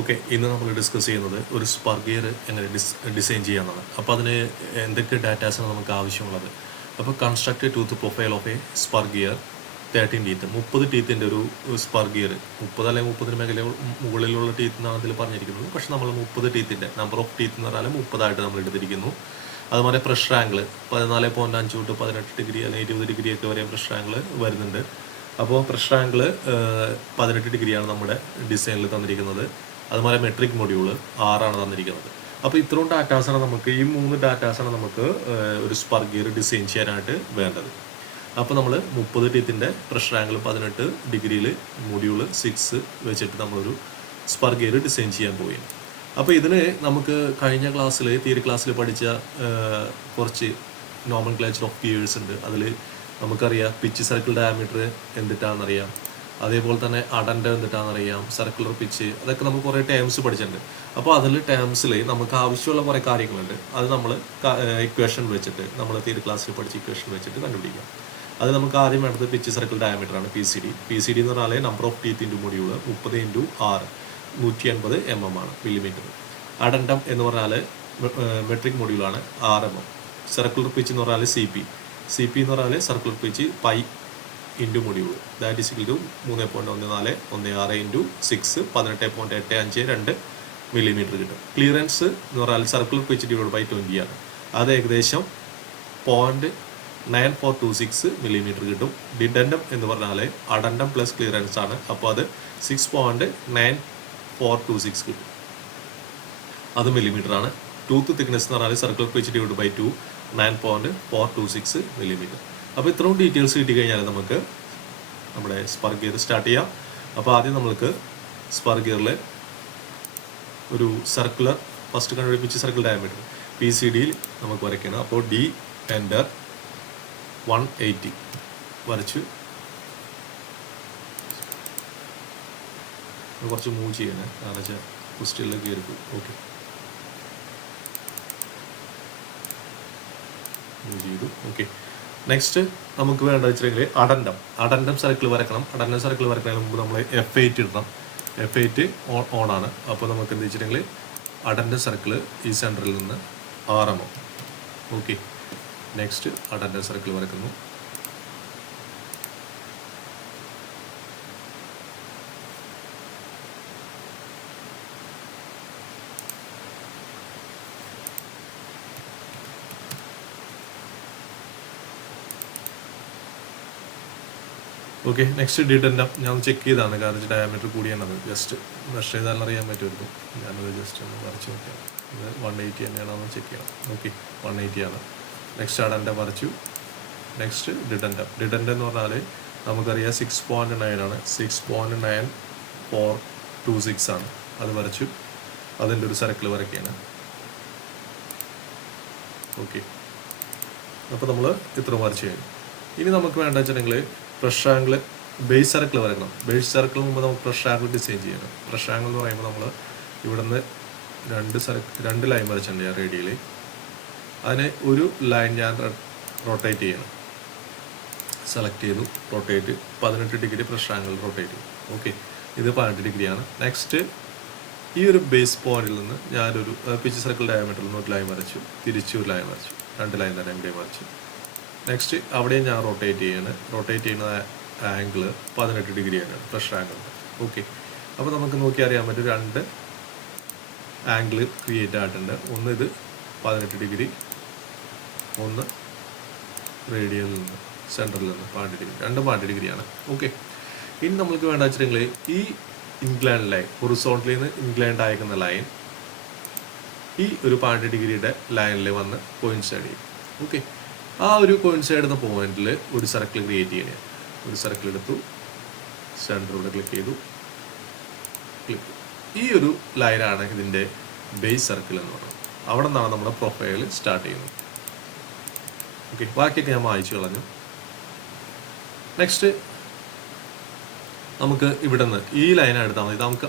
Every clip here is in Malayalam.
ഓക്കെ, ഇന്ന് നമ്മൾ ഡിസ്കസ് ചെയ്യുന്നത് ഒരു സ്പർ ഗിയർ എങ്ങനെ ഡിസൈൻ ചെയ്യാമെന്നാണ്. അപ്പോൾ അതിന് എന്തൊക്കെ ഡാറ്റാസാണ് നമുക്ക് ആവശ്യമുള്ളത്. അപ്പോൾ construct tooth profile of A spur gear 13 teeth, 30 ടീത്തിൻ്റെ ഒരു സ്പർ ഗിയർ. 30 അല്ലെങ്കിൽ 30 മേഖല മുകളിലുള്ള ടീത്ത് എന്നാണ് അതിൽ പറഞ്ഞിരിക്കുന്നത്. പക്ഷേ നമ്മൾ 30 ടീത്തിൻ്റെ നമ്പർ ഓഫ് ടീത്ത് എന്ന് പറഞ്ഞാൽ 30 നമ്മൾ എടുത്തിരിക്കുന്നു. അതുപോലെ പ്രഷർ ആംഗിൾ 14.5 തൊട്ട് 18 ഡിഗ്രി അല്ലെങ്കിൽ 20 ഡിഗ്രി ഒക്കെ വരെ പ്രഷർ ആംഗിൾ വരുന്നുണ്ട്. അപ്പോൾ പ്രഷർ ആംഗിൾ 18 ഡിഗ്രിയാണ് നമ്മുടെ ഡിസൈനിൽ തന്നിരിക്കുന്നത്. അതുപോലെ മെട്രിക് മൊഡ്യൂള് 6 തന്നിരിക്കുന്നത്. അപ്പോൾ ഇത്രയും ഡാറ്റാസാണ് നമുക്ക്, ഈ 3 ഡാറ്റാസാണ് നമുക്ക് ഒരു സ്പർ ഗിയർ ഡിസൈൻ ചെയ്യാനായിട്ട് വേണ്ടത്. അപ്പോൾ നമ്മൾ 30 ടീത്തിൻ്റെ പ്രഷർ ആംഗിൾ 18 ഡിഗ്രിയിൽ മൊഡ്യൂള് 6 വെച്ചിട്ട് നമ്മളൊരു സ്പർ ഗിയർ ഡിസൈൻ ചെയ്യാൻ പോവുകയാണ്. അപ്പോൾ ഇതിന് നമുക്ക് കഴിഞ്ഞ ക്ലാസ്സിൽ തിയറി ക്ലാസ്സിൽ പഠിച്ച കുറച്ച് നോമൻക്ലേച്ചർ ഓഫ് ഗിയേഴ്സ് ഉണ്ട്. അതിൽ നമുക്കറിയാം പിച്ച് സർക്കിൾ ഡയമീറ്റർ എന്തിട്ടാണെന്നറിയാം, അതേപോലെ തന്നെ അടൻ്റെ എന്തിട്ടാണെന്നറിയാം, സർക്കുലർ പിച്ച്, അതൊക്കെ നമുക്ക് കുറേ ടേംസ് പഠിച്ചിട്ടുണ്ട്. അപ്പോൾ അതിൽ ടേംസിൽ നമുക്ക് ആവശ്യമുള്ള കുറേ കാര്യങ്ങളുണ്ട്. അത് നമ്മൾ ഇക്വേഷൻ വെച്ചിട്ട്, നമ്മൾ തിയറി ക്ലാസ്സിൽ പഠിച്ച ഇക്വേഷൻ വെച്ചിട്ട് കണ്ടുപിടിക്കാം. അത് നമുക്ക് ആദ്യം വേണ്ടത് പിച്ച് സർക്കിൾ ഡയമീറ്റർ ആണ്, PCD. PCD എന്ന് പറഞ്ഞാൽ number of teeth into module 30 × 6 180 mm ആണ്, മില്ലിമീറ്റർ. അഡൻഡം എന്ന് പറഞ്ഞാൽ മെട്രിക് മൊഡ്യൂളാണ് 6 mm. സർക്കുലർ പിച്ച് എന്ന് പറഞ്ഞാൽ CP എന്ന് പറഞ്ഞാൽ circular pitch pi into module, that is equal to 3.1416 × 6 18.852 millimetre കിട്ടും. ക്ലിയറൻസ് എന്ന് പറഞ്ഞാൽ സർക്കുലർ പിച്ച് ഡിവൈഡ് ബൈ 20 ആണ്. അത് ഏകദേശം 0.9426 മില്ലിമീറ്റർ കിട്ടും. ഡിഡൻഡം എന്ന് പറഞ്ഞാൽ അഡൻഡം പ്ലസ് ക്ലിയറൻസ് ആണ്. അപ്പോൾ അത് 6.9426 കിട്ടും, അത് മില്ലിമീറ്റർ ആണ്. ടൂത്ത് തിക്നെസ് എന്ന് പറഞ്ഞാൽ circular pitch divide by 2 9.426 millimetre. അപ്പോൾ ഇത്രയും ഡീറ്റെയിൽസ് കിട്ടിക്കഴിഞ്ഞാൽ നമുക്ക് നമ്മുടെ സ്പർ ഗിയർ സ്റ്റാർട്ട് ചെയ്യാം. അപ്പോൾ ആദ്യം നമുക്ക് സ്പർ ഗിയറിൽ ഒരു സർക്കുലർ ഫസ്റ്റ് കണ്ടുപിടിപ്പിച്ച് സർക്കിൾ ഡയമീറ്റർ PCDയിൽ നമുക്ക് വരയ്ക്കണം. അപ്പോൾ D എൻ്റർ 180 വരച്ചു. കുറച്ച് മൂവ് ചെയ്യണേ, കാരണം വെച്ചാൽ ക്വസ്റ്റ്യനിലേക്ക് കയറിപ്പോയി. ഓക്കെ, മൂവ് ചെയ്തു. ഓക്കെ, നെക്സ്റ്റ് നമുക്ക് വേണ്ട വെച്ചിട്ടുണ്ടെങ്കിൽ അഡൻഡം സർക്കിൾ വരക്കണം. അഡൻഡം സർക്കിൾ വരക്കുന്നതിന് മുമ്പ് നമ്മൾ F8 ഇടണം. F8 ഓൺ ആണ്. അപ്പോൾ നമുക്ക് എന്ത് വെച്ചിട്ടുണ്ടെങ്കിൽ അഡൻഡം സർക്കിൾ ഈ സെൻറ്ററിൽ നിന്ന് 6 mm. Okay, next addendum circle വരക്കുന്നു. ഓക്കെ, നെക്സ്റ്റ് ഡിഡൻഡം ഞാൻ ചെക്ക് ചെയ്താണ്, കാരണം ഡയമീറ്റർ കൂടിയാണത്. ജസ്റ്റ് മെഷർ ചെയ്താൽ അറിയാൻ പറ്റുമായിരിക്കും. ഞാനത് ജസ്റ്റ് ഒന്ന് വരച്ച് നോക്കിയാണ്. ഇത് 180 തന്നെയാണോ ചെക്ക് ചെയ്യണം. ഓക്കെ, 180 ആണ്. നെക്സ്റ്റ് അഡൻഡം വരച്ചു. നെക്സ്റ്റ് ഡിഡൻഡം എന്ന് പറഞ്ഞാൽ നമുക്കറിയാം 6.9 ആണ്, 6.9426 ആണ്. അത് വരച്ചു. അതിൻ്റെ ഒരു സർക്കിൾ വരയ്ക്കുകയാണ്. ഓക്കെ, അപ്പോൾ നമ്മൾ ഇത്ര വരച്ച് കഴിഞ്ഞു. ഇനി നമുക്ക് വേണ്ട വെച്ചിട്ടുണ്ടെങ്കിൽ പ്രഷർ ആംഗിൾ ബേസ് സർക്കിൾ വരക്കണം. ബേസ് സർക്കിൾ മുമ്പ് നമുക്ക് പ്രഷർ ആംഗിൾ ഡിസൈൻ ചെയ്യണം. പ്രഷർ ആംഗിൾ എന്ന് പറയുമ്പോൾ നമ്മൾ ഇവിടുന്ന് 2 ലൈൻ വരച്ചിട്ടുണ്ട് റേഡിയയിൽ. അതിന് ഒരു ലൈൻ ഞാൻ റൊട്ടേറ്റ് ചെയ്യണം. സെലക്ട് ചെയ്തു, rotate 18 degree pressure angle rotate ചെയ്തു. ഓക്കെ, ഇത് 18 ഡിഗ്രിയാണ്. നെക്സ്റ്റ് ഈ ഒരു ബേസ് പോയിന്റിൽ നിന്ന് ഞാനൊരു പിച്ച് സർക്കിൾ ഡയമീറ്ററിൽ നിന്ന് ഒരു ലൈൻ വരച്ചു, തിരിച്ചു ഒരു ലൈൻ വരച്ചു, 2 ലൈൻ തന്നെ എവിടെയും വരച്ചു. നെക്സ്റ്റ് അവിടെയും ഞാൻ റൊട്ടേറ്റ് ചെയ്യുന്ന ആംഗിൾ 18 ഡിഗ്രിയാണ്, പ്രഷർ ആംഗിൾ. ഓക്കെ, അപ്പോൾ നമുക്ക് നോക്കി അറിയാൻ പറ്റും 2 ആംഗിൾ ക്രിയേറ്റ് ആയിട്ടുണ്ട്. ഒന്ന് ഇത് 18 ഡിഗ്രി, ഒന്ന് റേഡിയൽ നിന്ന് സെൻറ്ററിൽ നിന്ന് 18 ഡിഗ്രി, 2 18 ഡിഗ്രിയാണ്. ഓക്കെ, ഇനി നമ്മൾക്ക് വേണ്ട വെച്ചിട്ടുണ്ടെങ്കിൽ ഈ ഇൻക്ലൈൻഡ് ലൈൻ, ഹൊറിസോണ്ടലിൽ നിന്ന് ഇൻക്ലൈൻഡ് അയക്കുന്ന ലൈൻ ഈ ഒരു 18 ഡിഗ്രിയുടെ ലൈനിൽ വന്ന് കോയിൻസൈഡ് ചെയ്യും. ഓക്കെ, ആ ഒരു കോയിൻസൈഡ് ചെയ്യുന്ന പോയിന്റിൽ ഒരു സർക്കിൾ ക്രിയേറ്റ് ചെയ്യണേ. ഒരു സർക്കിൾ എടുത്തു, സെൻറ്ററിലൂടെ ക്ലിക്ക് ചെയ്തു, ഈ ഒരു ലൈനാണ് ഇതിൻ്റെ ബേസ് സർക്കിൾ എന്ന് പറയുന്നത്. അവിടെ നിന്നാണ് നമ്മുടെ പ്രൊഫൈൽ സ്റ്റാർട്ട് ചെയ്യുന്നത്. ഓക്കെ, ബാക്കിയൊക്കെ ഞാൻ വായിച്ചു കളഞ്ഞു. നെക്സ്റ്റ് നമുക്ക് ഇവിടെ നിന്ന് ഈ ലൈൻ എടുത്താൽ മതി. നമുക്ക്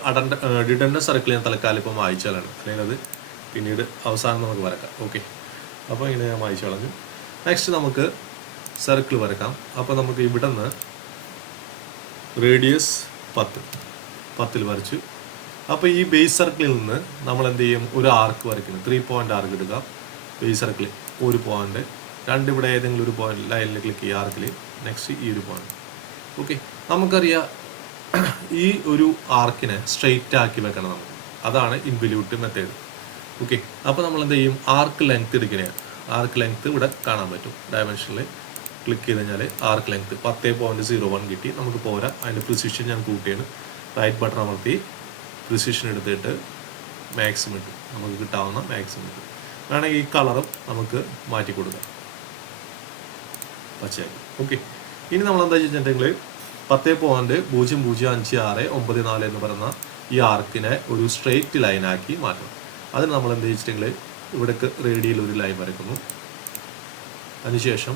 ഡിഡൻഡം സർക്കിൾ ഞാൻ തൽക്കാലം ഇപ്പം വായിച്ചാലാണ്, അല്ലെങ്കിൽ അത് പിന്നീട് അവസാനം നമുക്ക് വരക്കാം. ഓക്കെ, അപ്പോൾ ഇങ്ങനെ ഞാൻ വായിച്ചു കളഞ്ഞു. നെക്സ്റ്റ് നമുക്ക് സർക്കിൾ വരക്കാം. അപ്പോൾ നമുക്ക് ഇവിടെ നിന്ന് റേഡിയസ് 10 വരച്ചു. അപ്പോൾ ഈ ബേസ് സർക്കിളിൽ നിന്ന് നമ്മൾ എന്ത് ചെയ്യും, ഒരു ആർക്ക് വരയ്ക്കുന്നു. 3 പോയിന്റ് ആർക്ക് എടുക്കുക. ബേസ് സർക്കിളിൽ ഒരു പോയിന്റ്, രണ്ട് ഇവിടെ ഏതെങ്കിലും ഒരു പോയിന്റ് ലൈനിൽ ക്ലിക്ക് ചെയ്യുക ആർക്കിൽ. നെക്സ്റ്റ് ഈ ഒരു പോയിന്റ്. ഓക്കെ, നമുക്കറിയാം ഈ ഒരു ആർക്കിനെ സ്ട്രെയിറ്റ് ആക്കി വെക്കണം നമുക്ക്. അതാണ് ഇൻവല്യൂട്ട് മെത്തേഡ്. ഓക്കെ, അപ്പോൾ നമ്മൾ എന്ത് ചെയ്യും, ആർക്ക് ലെങ്ത് എടുക്കുകയാണ്. ആർക്ക് ലെങ്ത് ഇവിടെ കാണാൻ പറ്റും. ഡയമെൻഷനിൽ ക്ലിക്ക് ചെയ്ത് കഴിഞ്ഞാൽ ആർക്ക് ലെങ്ത് 10.01 കിട്ടി. നമുക്ക് പോരാ, അതിൻ്റെ പ്രിസിഷൻ ഞാൻ കൂട്ടിയാണ്. റൈറ്റ് ബട്ടൺ അമർത്തി പ്രിസിഷൻ എടുത്തിട്ട് മാക്സിമം ഇട്ടു. നമുക്ക് കിട്ടാവുന്ന മാക്സിമം ഇട്ടു. വേണമെങ്കിൽ ഈ കളറും നമുക്ക് മാറ്റി കൊടുക്കാം, പച്ചയാക്കി. ഓക്കെ, ഇനി നമ്മൾ എന്താ വെച്ചിട്ടുണ്ടെങ്കിൽ 10.005694 എന്ന് പറയുന്ന ഈ ആർക്കിനെ ഒരു സ്ട്രെയിറ്റ് ലൈനാക്കി മാറ്റണം. അതിന് നമ്മൾ എന്താ വെച്ചിട്ടുണ്ടെങ്കിൽ ഇവിടേക്ക് റേഡിയൽ ഒരു ലൈൻ വരയ്ക്കുന്നു. അതിനുശേഷം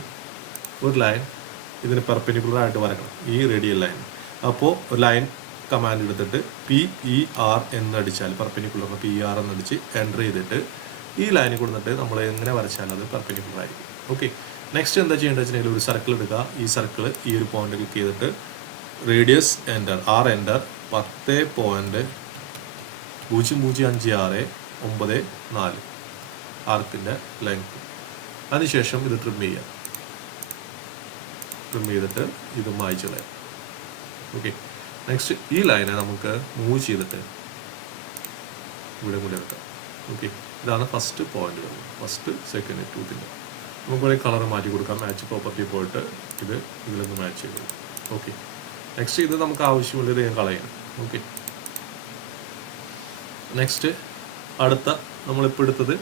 ഒരു ലൈൻ ഇതിന് പെർപെൻഡിക്കുലർ ആയിട്ട് വരക്കണം, ഈ റേഡിയൽ ലൈൻ. അപ്പോൾ ഒരു ലൈൻ കമാൻഡ് എടുത്തിട്ട് PER എന്നടിച്ചാൽ, പെർപെൻഡിക്കുലർ PER എന്നടിച്ച് എൻ്റർ ചെയ്തിട്ട് ഈ ലൈനിൽ കൊടുത്തിട്ട് നമ്മൾ എങ്ങനെ വരച്ചാൽ അത് പെർപെൻഡിക്കുലർ ആയിരിക്കും. ഓക്കെ, നെക്സ്റ്റ് എന്താ ചെയ്യേണ്ടത് വെച്ചിട്ടുണ്ടെങ്കിൽ ഒരു സർക്കിൾ എടുക്കുക. ഈ സർക്കിൾ ഈ ഒരു പോയിന്റ് ക്ലിക്ക് ചെയ്തിട്ട് റേഡിയസ് എൻ്റർ, എൻ്റർ 10.005694 ആർക്കിൻ്റെ ലെങ്ത്. അതിനുശേഷം ഇത് ട്രിം ചെയ്യാം. ട്രിം ചെയ്തിട്ട് ഇത് മായ്ച്ചു കളയാം. ഓക്കെ, നെക്സ്റ്റ് ഈ ലൈനെ നമുക്ക് മൂവ് ചെയ്തിട്ട് ഇവിടെ കൂടെ എടുക്കാം. ഓക്കെ, ഇതാണ് ഫസ്റ്റ് പോയിന്റ് വരുന്നത്, ഫസ്റ്റ് സെക്കൻഡ് ടൂത്തിൻ്റെ. നമുക്കിവിടെ കളർ മാറ്റി കൊടുക്കാം. മാച്ച് പ്രോപ്പർട്ടി പോയിട്ട് ഇത് ഇതിലൊന്ന് മാച്ച് ചെയ്ത് കൊടുക്കാം. ഓക്കെ, നെക്സ്റ്റ് ഇത് നമുക്ക് ആവശ്യമുള്ളത് ഞാൻ കളയണം. ഓക്കെ, നെക്സ്റ്റ് അടുത്ത നമ്മളിപ്പോൾ എടുത്തത്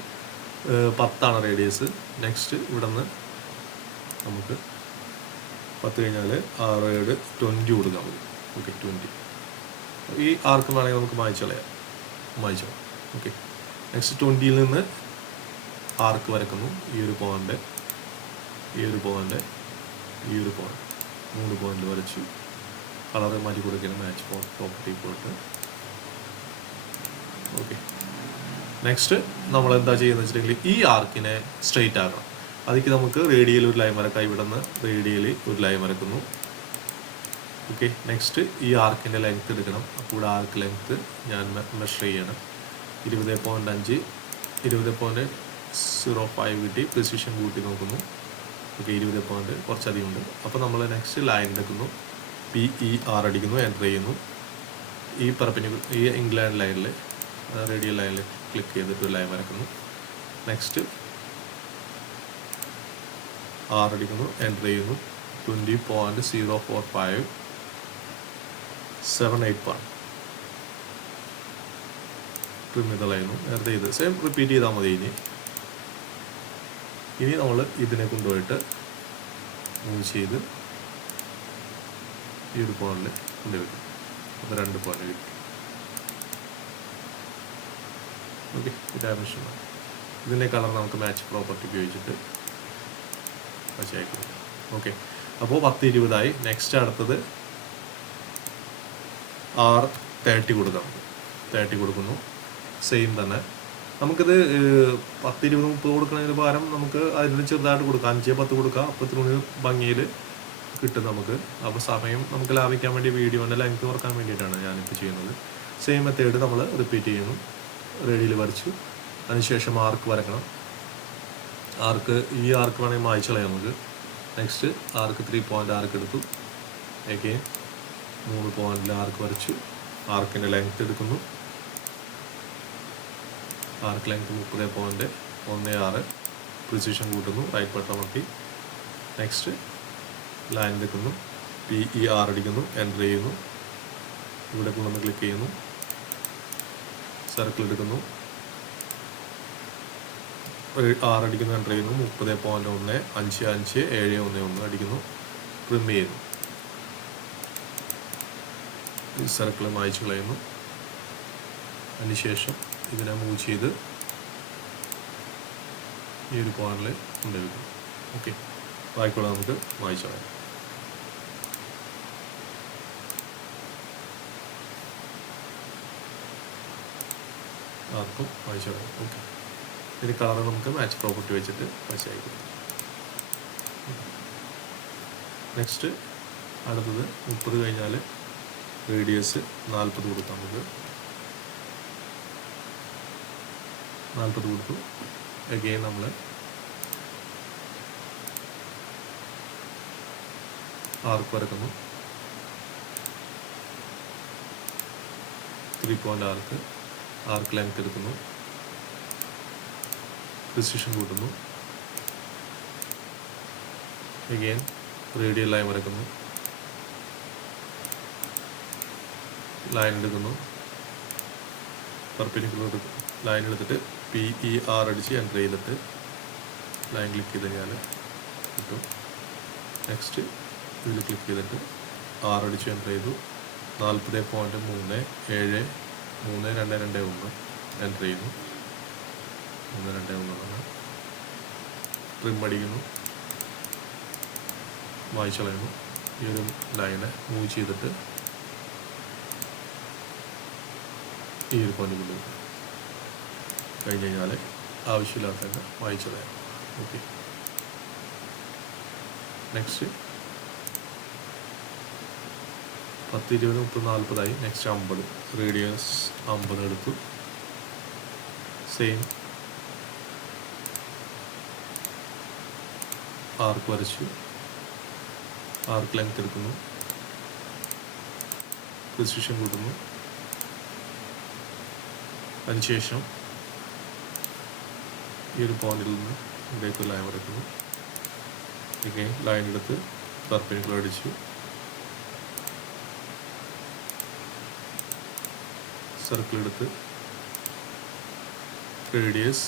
10 റേഡിയസ്. നെക്സ്റ്റ് ഇവിടെ നിന്ന് നമുക്ക് 10 കഴിഞ്ഞാൽ 6, 7, 20 കൊടുക്കാൻ മതി. ഓക്കെ, 20. ഈ ആർക്ക് വേണമെങ്കിൽ നമുക്ക് മായ്ച്ചു കളയാം. ഓക്കെ, നെക്സ്റ്റ് 20യിൽ നിന്ന് ആർക്ക് വരക്കുന്നു. ഈ ഒരു പോയിന്റ്, ഈ ഒരു പോയിന്റ്, ഈ ഒരു പോയിന്റ്, 3 പോയിന്റ് വരച്ചു. കളർ മാറ്റി കൊടുക്കണം, മാച്ച് പ്രോപ്പർട്ടി പോയിട്ട്. ഓക്കെ, നെക്സ്റ്റ് നമ്മൾ എന്താ ചെയ്യുന്നത് വെച്ചിട്ടുണ്ടെങ്കിൽ ഈ ആർക്കിനെ സ്ട്രെയിറ്റ് ആക്കണം. അതിലേക്ക് നമുക്ക് റേഡിയൽ ഒരു ലൈൻ വരക്കാം. ഇവിടെ നിന്ന് റേഡിയൽ ഒരു ലൈൻ വരക്കുന്നു. ഓക്കെ, നെക്സ്റ്റ് ഈ ആർക്കിൻ്റെ ലെങ്ത് എടുക്കണം. അപ്പോൾ ഇവിടെ ആർക്ക് ലെങ്ത് ഞാൻ മെഷർ ചെയ്യണം. 20.5, 20.05 കിട്ടി. പ്രിസിഷൻ കൂട്ടി നോക്കുന്നു. ഓക്കെ, 20 പോയിന്റ് കുറച്ചധികം ഉണ്ട്. അപ്പോൾ നമ്മൾ നെക്സ്റ്റ് ലൈൻ എടുക്കുന്നു. PER അടിക്കുന്നു, എൻ്റർ ചെയ്യുന്നു. ഈ ഈ ഇംഗ്ലണ്ട് ലൈനിൽ, റേഡിയൽ ലൈനിൽ ക്ലിക്ക് ചെയ്തിട്ട് ലൈൻ വരക്കുന്നു. നെക്സ്റ്റ് R അടിക്കുന്നു, എൻ്റർ ചെയ്യുന്നു. 20.04578 ട്രിം ചെയ്ത ലൈനും എൻ്റർ ചെയ്ത് സെയിം റിപ്പീറ്റ് ചെയ്താൽ മതി. ഇനി നമ്മൾ ഇതിനെ കൊണ്ടുപോയിട്ട് മൂവ് ചെയ്ത് ഈ ഒരു പോയിന്റിൽ കൊണ്ടുവയ്ക്കും. അപ്പോൾ 2 പോയിന്റ് കിട്ടും. ഓക്കെ, ഡയമെൻഷനാണ്. ഇതിൻ്റെ കളർ നമുക്ക് മാച്ച് പ്രോപ്പർട്ടി ഉപയോഗിച്ചിട്ട് പച്ചയാക്കി. ഓക്കെ, അപ്പോൾ 10, 20 നെക്സ്റ്റ് അടുത്തത് R30 കൊടുക്കാം. 30 കൊടുക്കുന്നു. സെയിം തന്നെ നമുക്കിത് 10, 20, 30 കൊടുക്കുന്നതിന് പകരം നമുക്ക് അതിന് ചെറുതായിട്ട് കൊടുക്കാം. 5, 10 കൊടുക്കാം. അപ്പോൾ ഇതിന് ഭംഗിയിൽ കിട്ടും നമുക്ക്. അപ്പോൾ സമയം നമുക്ക് ലാഭിക്കാൻ വേണ്ടി വീഡിയോൻ്റെ ലെങ്ത് കുറക്കാൻ വേണ്ടിയിട്ടാണ് ഞാനിപ്പോൾ ചെയ്യുന്നത്. സെയിം മെത്തേഡ് നമ്മൾ റിപ്പീറ്റ് ചെയ്യുന്നു. റേഡിയൽ വരച്ചു. അതിനുശേഷം ആർക്ക് വരക്കണം. ഈ ആർക്ക് വേണമെങ്കിൽ മായ്ച്ചു കളയാം നമുക്ക്. നെക്സ്റ്റ് ആർക്ക് 3 പോയിന്റ് ആർക്ക് എടുത്തു. അഗെയിൻ 3 പോയിന്റിൽ ആർക്ക് വരച്ചു. ആർക്കിൻ്റെ ലെങ്ത് എടുക്കുന്നു. Arc length 30.16. പ്രിസിഷൻ കൂട്ടുന്നു. റൈറ്റ് ബട്ടൺ അമർത്തി നെക്സ്റ്റ് ലൈൻ എടുക്കുന്നു. PER അടിക്കുന്നു, എൻ്റർ ചെയ്യുന്നു. ഇവിടെ കൊണ്ടുവന്ന് ക്ലിക്ക് ചെയ്യുന്നു. സർക്കിൾ എടുക്കുന്നു. R അടിക്കുന്നു, എൻ്റർ ചെയ്യുന്നു. 30.15571 അടിക്കുന്നു. ട്രിം ചെയ്യുന്നു. ഈ സർക്കിൾ മായ്ച്ചു കളയുന്നു. അതിനുശേഷം ഇതിനെ മൂവ് ചെയ്ത് ഈ ഒരു പോയിന്റിൽ കൊണ്ടുവയ്ക്കുന്നു. ഓക്കെ, ബാക്കിയുള്ള നമുക്ക് മായ്ച്ചു കളയാം. ആർക്കും മായ്ച്ചു കളയാം. ഓക്കെ, ഇതിന് കളർ നമുക്ക് മാച്ച് പ്രോപ്പർട്ടി വെച്ചിട്ട് പച്ചയായി കൊടുക്കും. നെക്സ്റ്റ് അടുത്തത് 30 കഴിഞ്ഞാൽ റേഡിയസ് 40 കൊടുക്കാം നമുക്ക്. 40 കൊടുത്തു. അഗെയിൻ നമ്മൾ ആർക്ക് വരക്കുന്നു. 3 പോയിന്റ് ആർക്ക് ലെങ്ത് എടുക്കുന്നു. പ്രിസിഷൻ കൂട്ടുന്നു. അഗെയിൻ റേഡിയൽ ലൈൻ വരക്കുന്നു. ലൈൻ എടുക്കുന്നു. പെർപെൻഡിക്കുലർ ലൈൻ എടുത്തിട്ട് PER അടിച്ച് എൻ്റർ ചെയ്തിട്ട് ലൈൻ ക്ലിക്ക് ചെയ്ത് കഴിഞ്ഞാൽ കിട്ടും. നെക്സ്റ്റ് ഇതിൽ ക്ലിക്ക് ചെയ്തിട്ട് R അടിച്ച് എൻ്റർ ചെയ്തു. 40.373221 എൻ്റർ ചെയ്യുന്നു. 321 ട്രിം അടിക്കുന്നു. വായിച്ചു കളയുന്നു. ഈ ഒരു ലൈനെ മൂവ് ചെയ്തിട്ട് ഈ ഒരു പോയിന്റ് കൊണ്ടുവരും. കഴിഞ്ഞ് കഴിഞ്ഞാൽ ആവശ്യമില്ലാത്ത വായിച്ചു കളയാം. ഓക്കെ, നെക്സ്റ്റ് 10, 20, 30, 40 ആയി. നെക്സ്റ്റ് 50, റേഡിയസ് 50 എടുത്തു. സെയിം ആർക്ക് വരച്ചു. ആർക്ക് ലെങ്ത് എടുക്കുന്നു. പ്രിസിഷൻ കൂട്ടുന്നു. അതിനുശേഷം ഈ ഒരു പോയിന്റിൽ നിന്ന് ഇവിടേക്ക് ലൈൻ വരയ്ക്കുന്നു. അഗെയിൻ ലൈൻ എടുത്ത് പെർപെൻഡിക്കുലർ അടിച്ചു. സർക്കിൾ എടുത്ത് റേഡിയസ്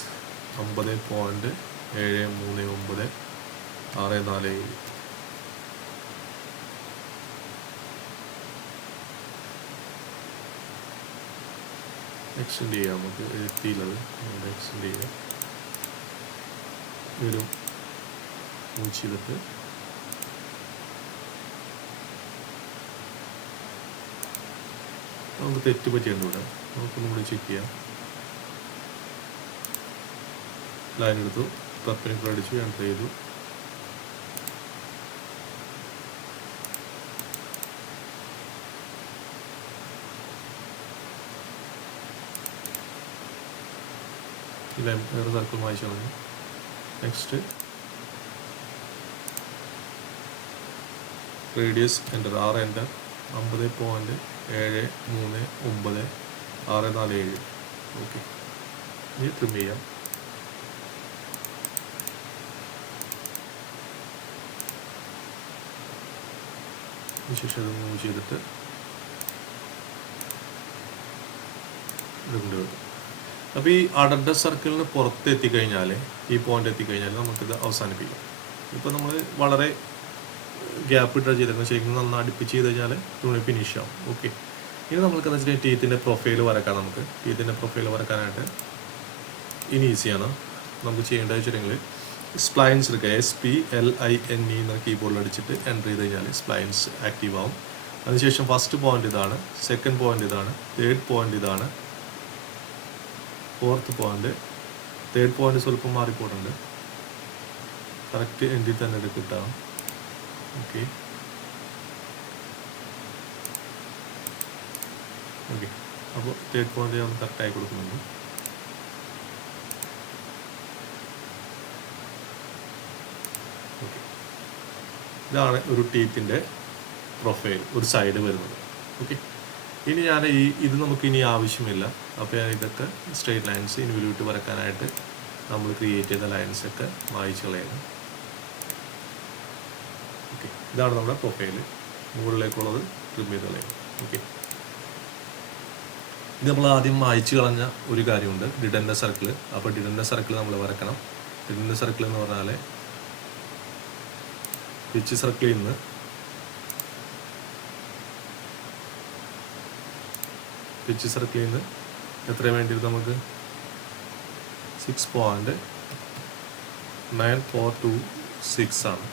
50.739.647. എക്സ്റ്റെൻഡ് ചെയ്യാം. നമുക്ക് എത്തിയില്ലത് എക്സ്റ്റെൻഡ് ചെയ്യാം. ഒരു മൂവ് ചെയ്തിട്ട് നമുക്ക് തെറ്റ് പറ്റിയുണ്ട് ഇവിടെ. നമുക്കൊന്നും കൂടി ചെക്ക് ചെയ്യാം. ലൈൻ എടുത്തു. പെർപെൻഡിക്കുലർ അടിച്ചു. എൻ്റർ ചെയ്തു. വേറെ സർക്കിൾ വായിച്ചു കളഞ്ഞു. Next radius enter. R enter. 50.739.647. Okay, ഇനി ട്രിം ചെയ്യാം. അതിനുശേഷം അത് മൂവ് ചെയ്തിട്ട് ഇതുകൊണ്ട് വരും. അപ്പോൾ ഈ അടണ്ട സർക്കിളിന് പുറത്ത് എത്തിക്കഴിഞ്ഞാൽ, ഈ പോയിന്റ് എത്തിക്കഴിഞ്ഞാൽ നമുക്കിത് അവസാനിപ്പിക്കാം. ഇപ്പോൾ നമ്മൾ വളരെ ഗ്യാപ്പ് ഇട്ടാ ചെയ്തേക്കുന്നത്. ശരിക്കും നന്നായി അടുപ്പിച്ച് ചെയ്ത് കഴിഞ്ഞാൽ തുണി ഫിനിഷ് ആവും. ഓക്കെ, ഇനി നമ്മൾക്ക് എന്ന് വെച്ചിട്ടുണ്ടെങ്കിൽ ടീത്തിൻ്റെ പ്രൊഫൈൽ വരക്കാം. നമുക്ക് ടീത്തിൻ്റെ പ്രൊഫൈൽ വരക്കാനായിട്ട് ഇനി ഈസിയാണ്. നമുക്ക് ചെയ്യേണ്ടത് വെച്ചിട്ടുണ്ടെങ്കിൽ സ്പ്ലൈൻസ് എടുക്കുക. SPLINE എന്ന കീബോർഡിൽ അടിച്ചിട്ട് എൻ്റർ ചെയ്ത് കഴിഞ്ഞാൽ സ്പ്ലൈൻസ് ആക്റ്റീവ് ആവും. അതിനുശേഷം ഫസ്റ്റ് പോയിന്റ് ഇതാണ്, സെക്കൻഡ് പോയിന്റ് ഇതാണ്, തേർഡ് പോയിന്റ് ഇതാണ്, ഫോർത്ത് പോയിന്റ്. തേർഡ് പോയിന്റ് സ്വല്പം മാറിപ്പോയിട്ടുണ്ട്. കറക്റ്റ് എൻഡിൽ തന്നെ എടുക്കിട്ടാണ്. ഓക്കെ ഓക്കെ അപ്പോൾ തേർഡ് പോയിന്റ് ഞാൻ കറക്റ്റായി കൊടുക്കുന്നുണ്ട്. ഓക്കെ, ഇതാണ് ഒരു ടീത്തിൻ്റെ പ്രൊഫൈൽ, ഒരു സൈഡ് വരുന്നത്. ഓക്കെ, ഇനി ഞാൻ ഇത് നമുക്ക് ഇനി ആവശ്യമില്ല. അപ്പോൾ ഞാൻ ഇതൊക്കെ സ്ട്രെയിറ്റ് ലൈൻസ് ഇൻവല്യൂട്ട് വരക്കാനായിട്ട് നമ്മൾ ക്രിയേറ്റ് ചെയ്ത ലൈൻസൊക്കെ വായിച്ച് കളയുന്നു. ഓക്കെ, ഇതാണ് നമ്മുടെ പ്രൊഫൈൽ. മുകളിലേക്കുള്ളത് ട്രിം ചെയ്ത് കളയുന്നു. ഓക്കെ, ഇത് നമ്മൾ ആദ്യം വായിച്ച് കളഞ്ഞ ഒരു കാര്യമുണ്ട്, ഡിഡൻ്റെ സർക്കിൾ. അപ്പോൾ ഡിഡൻ്റെ സർക്കിൾ നമ്മൾ വരക്കണം. ഡിഡൻ്റെ സർക്കിൾ എന്ന് പറഞ്ഞാൽ പിച്ച് സർക്കിളിൽ നിന്ന് എത്ര വേണ്ടിയത് നമുക്ക് 6.9426 ആണ്.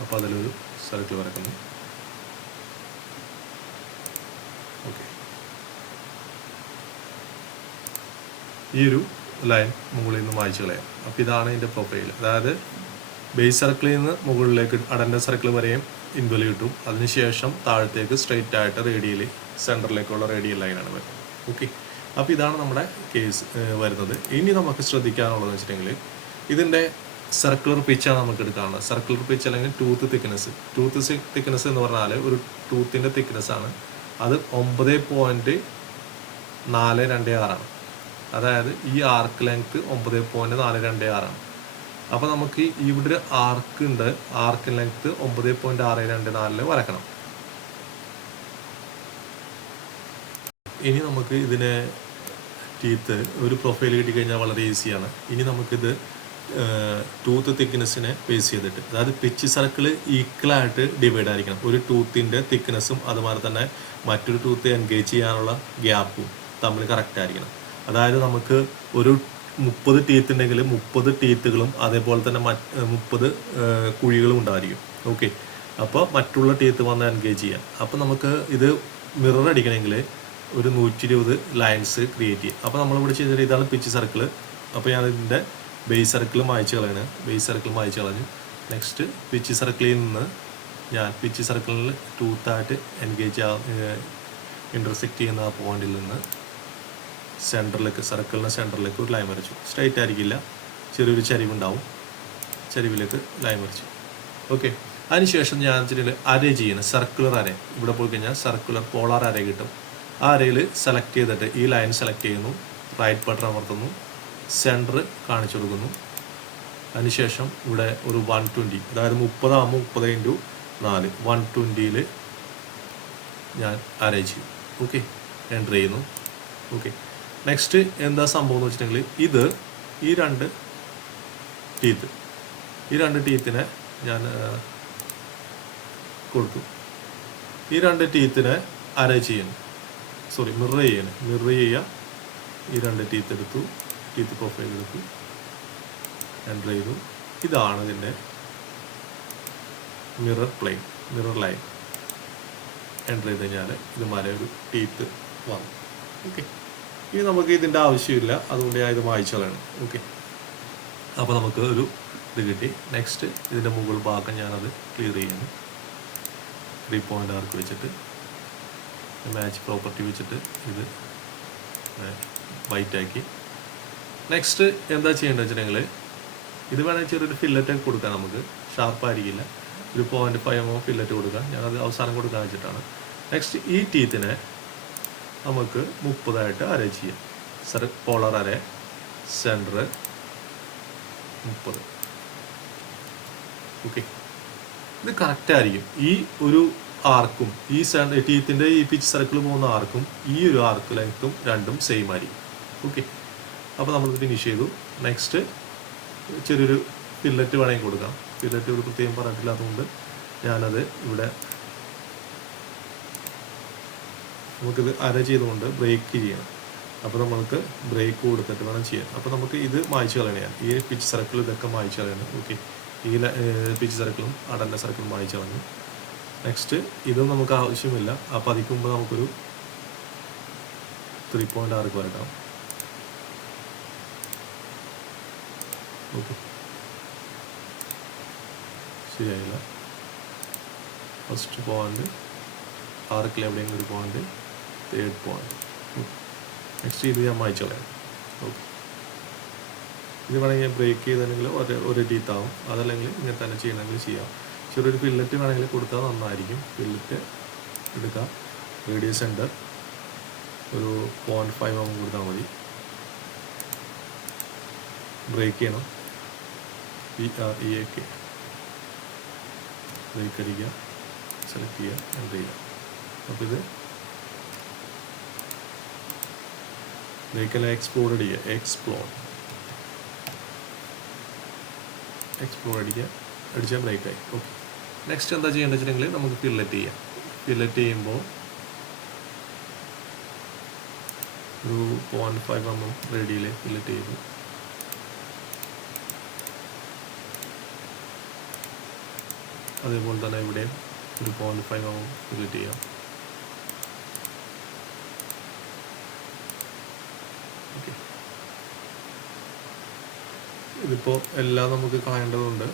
അപ്പോൾ അതിലൊരു സർക്കിൾ വരക്കുന്നു. ഓക്കെ, ഈ ഒരു ലൈൻ മുകളിൽ നിന്ന് വായിച്ചു കളയാം. അപ്പോൾ ഇതാണ് ഇതിൻ്റെ പ്രൊഫൈൽ. അതായത് ബേസ് സർക്കിളിൽ നിന്ന് മുകളിലേക്ക് അടൻ്റെ സർക്കിൾ വരെയും ഇൻവല്യൂ കിട്ടും. അതിനുശേഷം താഴത്തേക്ക് സ്ട്രെയിറ്റ് ആയിട്ട് റേഡിയൽ സെൻറ്ററിലേക്കുള്ള റേഡിയൽ ലൈനാണ് വരുന്നത്. ഓക്കെ, അപ്പോൾ ഇതാണ് നമ്മുടെ കേസ് വരുന്നത്. ഇനി നമുക്ക് ശ്രദ്ധിക്കാനുള്ളതെന്ന് വെച്ചിട്ടുണ്ടെങ്കിൽ ഇതിൻ്റെ സർക്കുലർ പിച്ചാണ് നമുക്ക് എടുക്കാനുള്ളത്. സർക്കുലർ പിച്ച് അല്ലെങ്കിൽ ടൂത്ത് തിക്നെസ്. ടൂത്ത് തിക്നെസ് എന്ന് പറഞ്ഞാൽ ഒരു ടൂത്തിൻ്റെ തിക്നെസ്സാണ്. അത് 9.426 അതായത് ഈ ആർക്ക് ലെങ്ത്ത് 9.426 അപ്പോൾ നമുക്ക് ഇവിടെ ഒരു ആർക്ക് ഉണ്ട്. ആർക്ക് ലെങ്ത്ത് 9.624 വരക്കണം. ഇനി നമുക്ക് ഇതിനെ ടീത്ത് ഒരു പ്രൊഫൈൽ കിട്ടിക്കഴിഞ്ഞാൽ വളരെ ഈസിയാണ്. ഇനി നമുക്കിത് ടൂത്ത് തിക്നെസ്സിനെ ബേസ് ചെയ്തിട്ട്, അതായത് പിച്ച് സർക്കിൾ ഈക്വലായിട്ട് ഡിവൈഡ് ആയിരിക്കണം. ഒരു ടൂത്തിൻ്റെ തിക്നെസ്സും അതുപോലെ തന്നെ മറ്റൊരു ടൂത്ത് എൻഗേജ് ചെയ്യാനുള്ള ഗ്യാപ്പും തമ്മിൽ കറക്റ്റ് ആയിരിക്കണം. അതായത് നമുക്ക് ഒരു 30 ടീത്ത് ഉണ്ടെങ്കിൽ 30 ടീത്തുകളും അതേപോലെ തന്നെ 30 കുഴികളും ഉണ്ടായിരിക്കും. ഓക്കെ, അപ്പോൾ മറ്റുള്ള ടീത്ത് വന്ന് എൻഗേജ് ചെയ്യാം. അപ്പോൾ നമുക്ക് ഇത് മിറർ അടിക്കണമെങ്കിൽ ഒരു 120 ലൈൻസ് ക്രിയേറ്റ് ചെയ്യും. അപ്പോൾ നമ്മളിവിടെ ചെയ്തിട്ട് ഇതാണ് പിച്ച് സർക്കിൾ. അപ്പോൾ ഞാൻ ഇതിൻ്റെ ബേസ് സർക്കിൾ മായ്ച്ച് കളയാണ്. ബേസ് സർക്കിൾ മായ്ച്ച് കളഞ്ഞു. നെക്സ്റ്റ് പിച്ച് സർക്കിളിൽ നിന്ന് ഞാൻ പിച്ച് സർക്കിളിൽ ടൂത്തായിട്ട് എൻഗേജ് ഇൻ്റർസെക്റ്റ് ചെയ്യുന്ന ആ പോയിന്റിൽ നിന്ന് സെൻറ്ററിലേക്ക്, സർക്കിളിൻ്റെ സെൻറ്ററിലേക്ക് ഒരു ലൈൻ വരച്ചു. സ്ട്രൈറ്റ് ആയിരിക്കില്ല, ചെറിയൊരു ചരിവുണ്ടാവും. ചരിവിലേക്ക് ലൈൻ വരച്ചു. ഓക്കെ, അതിനുശേഷം ഞാൻ വെച്ചിട്ടുണ്ടെങ്കിൽ അരേ ചെയ്യുന്നത് സർക്കുലർ അരേ. ഇവിടെ പോയി കഴിഞ്ഞാൽ സർക്കുലർ പോളാർ അരേ കിട്ടും. ആ അരയിൽ സെലക്ട് ചെയ്തിട്ട് ഈ ലൈൻ സെലക്ട് ചെയ്യുന്നു, റൈറ്റ് ബട്ടൺ അമർത്തുന്നു, സെൻറ്റർ കാണിച്ചു കൊടുക്കുന്നു. അതിനുശേഷം ഇവിടെ ഒരു 120, അതായത് 30 ആകുമ്പോൾ 30 × 4 120ൽ ഞാൻ അരേ ചെയ്യും. ഓക്കെ, എൻ്റർ ചെയ്യുന്നു. ഓക്കെ, നെക്സ്റ്റ് എന്താ സംഭവം എന്ന് വെച്ചിട്ടുണ്ടെങ്കിൽ ഈ രണ്ട് ടീത്തിനെ ഞാൻ കൊടുത്തു. ഈ രണ്ട് ടീത്തിനെ അരേ ചെയ്യുന്നു, മിറർ ചെയ്യുക. ഈ രണ്ട് ടീത്ത് എടുത്തു, ടീത്ത് പ്രൊഫൈൽ എടുത്തു, എൻ്റർ ചെയ്തു. ഇതാണ് ഇതിൻ്റെ മിറർ ലൈൻ. എൻ്റർ ചെയ്ത് കഴിഞ്ഞാൽ ഇതുമാരെ ഒരു ടീത്ത് വന്നു. ഓക്കെ, ഇനി നമുക്ക് ഇതിൻ്റെ ആവശ്യമില്ല, അതുകൊണ്ട് ഞാൻ ഇത് വായിച്ചതാണ്. ഓക്കെ, അപ്പോൾ നമുക്ക് ഒരു ഇത് കിട്ടി. നെക്സ്റ്റ് ഇതിൻ്റെ മുകൾ ഭാഗം ഞാനത് ക്ലിയർ ചെയ്യുന്നു. 3 പോയിൻ്റ് ആർക്ക് വെച്ചിട്ട് മാച്ച് പ്രോപ്പർട്ടി വെച്ചിട്ട് ഇത് വൈറ്റാക്കി. നെക്സ്റ്റ് എന്താ ചെയ്യേണ്ടത് വെച്ചിട്ടുണ്ടെങ്കിൽ ഇത് വേണമെങ്കിൽ ചെറിയൊരു ഫില്ലറ്റൊക്കെ കൊടുക്കാം. നമുക്ക് ഷാർപ്പായിരിക്കില്ല, ഒരു 0.5 ഫില്ലറ്റ് കൊടുക്കാം. ഞാനത് അവസാനം കൊടുക്കാൻ വെച്ചിട്ടാണ്. നെക്സ്റ്റ് ഈ ടീത്തിനെ നമുക്ക് 30 അരേ ചെയ്യാം. പോളർ അരേ, സെൻറ്റർ 30. ഓക്കെ, ഇത് കറക്റ്റ് ആയിരിക്കും. ഈ ഒരു ആർക്കും ഈ ടീത്തിൻ്റെ ഈ പിച്ച് സർക്കിൾ പോകുന്ന ആർക്കും ഈ ഒരു ആർക്ക് ലെങ്ത്തും രണ്ടും സെയിം ആയിരിക്കും. ഓക്കെ, അപ്പോൾ നമ്മൾ ഫിനിഷ് ചെയ്തു. നെക്സ്റ്റ് ചെറിയൊരു ഫില്ലറ്റ് വേണമെങ്കിൽ കൊടുക്കാം. ഫില്ലറ്റ് ഒരു പ്രത്യേകം പറഞ്ഞിട്ടില്ലാത്തതുകൊണ്ട് ഞാനത് ഇവിടെ നമുക്കിത് അര ചെയ്തുകൊണ്ട് ബ്രേക്ക് ചെയ്യണം. അപ്പോൾ നമ്മൾക്ക് ബ്രേക്ക് കൊടുത്തിട്ട് വേണം ചെയ്യാൻ. അപ്പോൾ നമുക്ക് ഇത് മായ്ച്ചു കളയണം. ഈ പിച്ച് സർക്കിൾ ഇതൊക്കെ മായ്ച്ചു കളയണം. ഓക്കെ, ഈ പിച്ച് സർക്കിളും അടൻ്റെ സർക്കിളും മായ്ച്ചു കളഞ്ഞു. നെക്സ്റ്റ് ഇതും നമുക്ക് ആവശ്യമില്ല. അപ്പോൾ അതിക്ക് മുമ്പ് നമുക്കൊരു 3.6 വരക്കാം. ഓക്കെ, ശരിയായില്ല. ഫസ്റ്റ് പോയിന്റ് ആർക്കിൽ എവിടെയെങ്കിലും ഒരു പോയിന്റ്, 3rd പോയിന്റ്. നെക്സ്റ്റ് ഇത് ഞാൻ മായ്ച്ചു കളയാം. ഓക്കെ, ഇത് വേണമെങ്കിൽ ബ്രേക്ക് ചെയ്തെങ്കിൽ ഒരു ടീത്താവും. അതല്ലെങ്കിൽ ഇങ്ങനെ തന്നെ ചെയ്യണമെങ്കിൽ ചെയ്യാം. ചെറിയൊരു ഫില്ലറ്റ് വേണമെങ്കിൽ കൊടുത്താൽ നന്നായിരിക്കും. ഫില്ലറ്റ് എടുക്കാം. റേഡിയസ് സെൻറ്റർ ഒരു 0.5 കൊടുത്താൽ മതി. ബ്രേക്ക് ചെയ്യണം. PREAK ബ്രേക്ക് അടിക്കുക, സെലക്ട് ചെയ്യുക, എൻ്റർ ചെയ്യുക. അപ്പോൾ ഇത് ബ്രേക്കെല്ലാം എക്സ്പ്ലോർ അടിക്കുക. എക്സ്പ്ലോർ അടിക്കുക, അടിച്ചാൽ ബ്രേക്കായി. ഓക്കെ, നെക്സ്റ്റ് എന്താ ചെയ്യേണ്ടത് വെച്ചിട്ടുണ്ടെങ്കിൽ നമുക്ക് ഫില്ലറ്റ് ചെയ്യാം. ഫില്ലറ്റ് ചെയ്യുമ്പോൾ ഒരു 0.5 റേഡിയയിൽ ഫില്ലറ്റ് ചെയ്തു. അതേപോലെ തന്നെ ഇവിടെ ഒരു 0.5 ഫില്ലറ്റ് ചെയ്യാം. ഓക്കെ, ഇതിപ്പോൾ എല്ലാം നമുക്ക് കളയേണ്ടതുണ്ട്.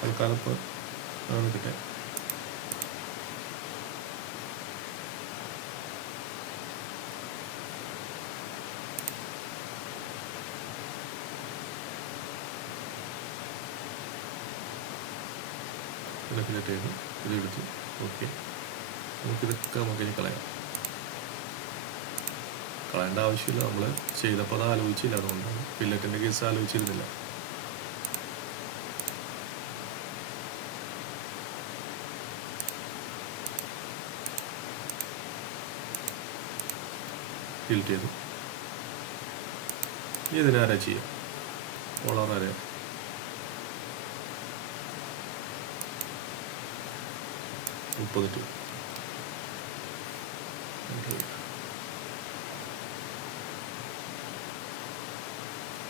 തൽക്കാലം ഇപ്പോൾ നിൽക്കട്ടെ. ഫില്ലറ്റ് ചെയ്തു, ഇതെടുത്തു. ഓക്കെ, നമുക്കിതൊക്കെ നമുക്കിനി കളയാം. കളയേണ്ട ആവശ്യമില്ല, നമ്മൾ ചെയ്തപ്പോൾ അത് ആലോചിച്ചില്ല, അതുകൊണ്ടാണ്. ഫില്ലറ്റിൻ്റെ കേസ് ആലോചിച്ചിരുന്നില്ല. ഫിൽറ്റ് ചെയ്തു. ഇതിനാരാ ചെയ്യാം, ഓളാറാ 30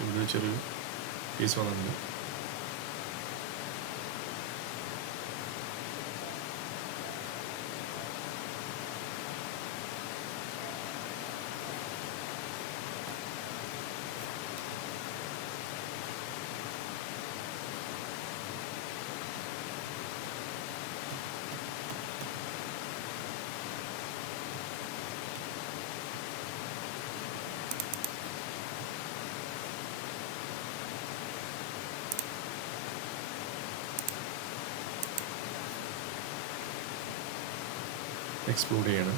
ഇവിടെ ചെറിയ പീസ് വന്നിട്ടുണ്ട്. എക്സ്പ്ലോഡ് ചെയ്യണം.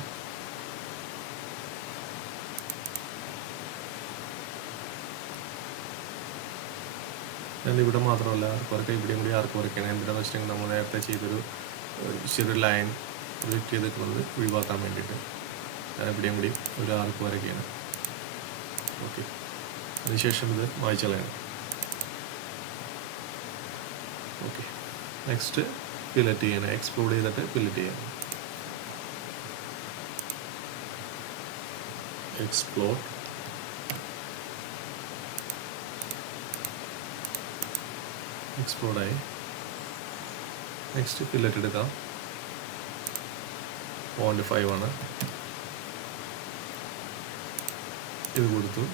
ഇവിടെ മാത്രമല്ല, ആർക്കൊക്കെ ഇവിടെയും കൂടി ആർക്ക് വരയ്ക്കണം. എന്തിനാണെന്ന് വെച്ചിട്ടുണ്ടെങ്കിൽ നമ്മൾ നേരത്തെ ചെയ്തൊരു ചെറിയ ലൈൻ പ്രൊജക്റ്റ് ചെയ്തിരിക്കുന്നത് ഒഴിവാക്കാൻ വേണ്ടിയിട്ട് ഞാൻ ഇവിടെയും കൂടി ഒരു ആർക്ക് വരയ്ക്കുകയാണ്. ഓക്കെ, അതിനുശേഷം ഇത് വായിച്ചളയണം. ഓക്കെ, നെക്സ്റ്റ് ഫില്ലറ്റ് ചെയ്യണം. എക്സ്പ്ലോഡ് ചെയ്തിട്ട് ഫില്ലറ്റ് ചെയ്യണം. എക്സ്പ്ലോഡ്, എക്സ്പ്ലോഡായി. നെക്സ്റ്റ് ഫില്ലറ്റ് എടുക്കാം. 0.5 ആണ്. ഇത് കൊടുത്തു.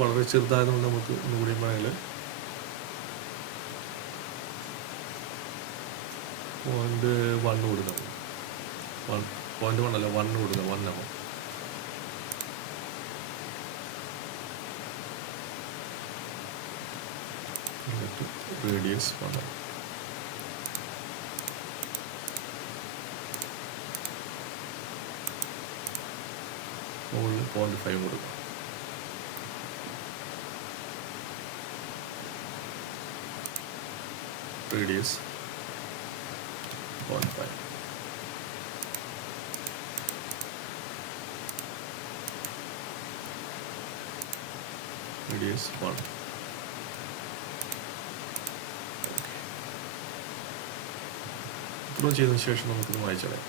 വളരെ ചെറുതായതുകൊണ്ട് നമുക്ക് ഒന്നുകൂടി വേണമെങ്കിൽ 0.1 കൊടുക്കാം. 0.1 അല്ല, 1 കൊടുക്കാം. 1 ആവും. റേഡിയസ് 1. മുകളിൽ 0.5 കൊടുക്കാം. റേഡിയസ് 0.5. റേഡിയസ് 1. ഇത്രയും ചെയ്തതിന് ശേഷം നമുക്കിത് വായിച്ചളയാം.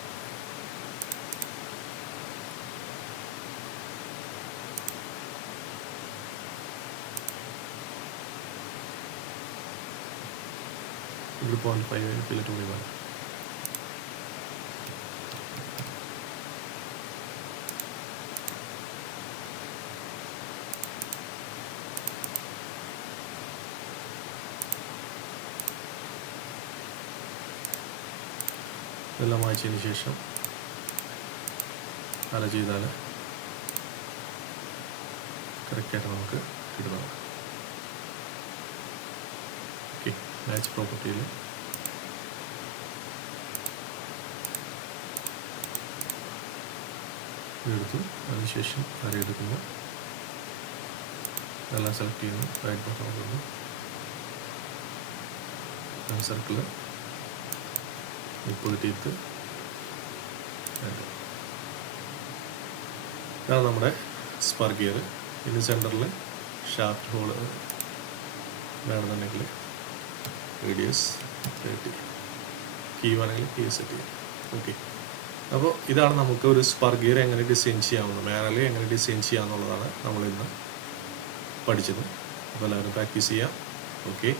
ഇവിടെ 0.5 ഫില്ലറ്റ് കൂടി വേണം. ഇതെല്ലാം വായിച്ചതിന് ശേഷം അല ചെയ്താൽ കറക്റ്റായിട്ട് നമുക്ക് കിട്ടുന്നതാണ്. ഓക്കെ, മാച്ച് പ്രോപ്പർട്ടിയിൽ എടുത്തു. അതിനുശേഷം അര എടുക്കുന്നു. എല്ലാം സെലക്ട് ചെയ്യുന്നു. റൈറ്റ് ബട്ടൺ കൊടുക്കുന്നു. Circle 30 teeth. ഇതാണ് നമ്മുടെ സ്പാർ ഗിയർ. ഇനി സെൻറ്ററിൽ ഷാഫ്റ്റ് ഹോൾ വേണമെന്നുണ്ടെങ്കിൽ റേഡിയസ് 30. കീ വേണമെങ്കിൽ കീ സെറ്റ് ചെയ്യാം. ഓക്കെ, അപ്പോൾ ഇതാണ് നമുക്ക് ഒരു സ്പാർ ഗിയർ എങ്ങനെ ഡിസൈൻ ചെയ്യാവുന്നത്, മാനുവലി എങ്ങനെ ഡിസൈൻ ചെയ്യാമെന്നുള്ളതാണ് നമ്മളിന്ന് പഠിച്ചത്. അപ്പോൾ എല്ലാവരും പ്രാക്ടീസ് ചെയ്യാം. ഓക്കെ.